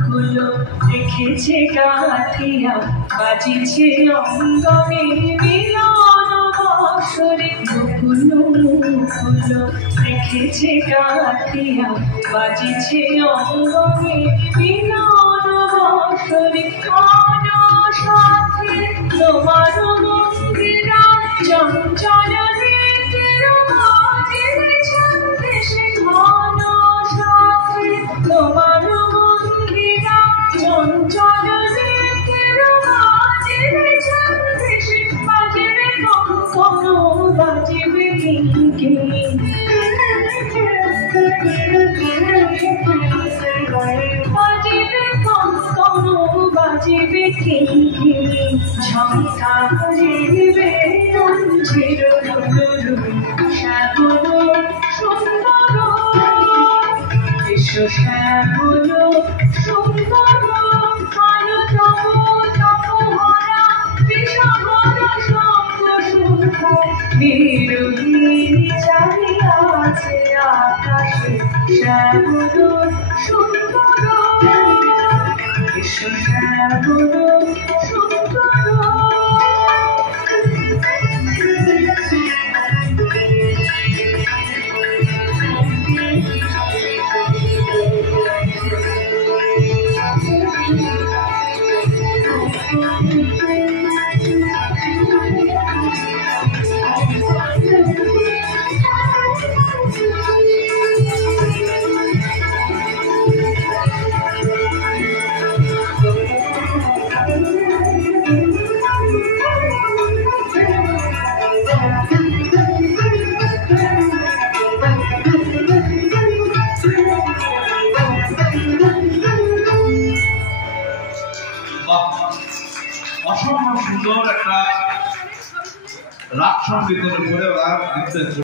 মুখগুলো রেখেছে গাঁথিয়া, বাজিছে অঙ্গনে মিলন বৎসরে। মুখগুলো রেখেছে গাঁথিয়া, বাজিছে অঙ্গনে মিলন বৎসরে। সাথে তোমার মন্দিরা চঞ্চল নৃত্যের মাঝে ছন্দে সে ঘন। সাথে তোমার মন্দিরা চঞ্চল নৃত্যের মাঝে ছন্দে সে বাজবে কঙ্কণ, বাজবে কিঙ্কিণী। বাজবে কঙ্কণ, বাজবে কিঙ্কিণী। ঝংকারে রঞ্জির রুরু শ্যামল সুন্দর, এসো শ্যামল সুন্দর। কালো তপহরা বিষহর শব্দ শুনব, বিরোহী চাহিয়াছে আকাশে শ্যামল সুন্দর, এসো শ্যামল সুন্দর। অসম্ভব সুন্দর একটা রাগ সঙ্গীতের উপরে ওরা নৃত্য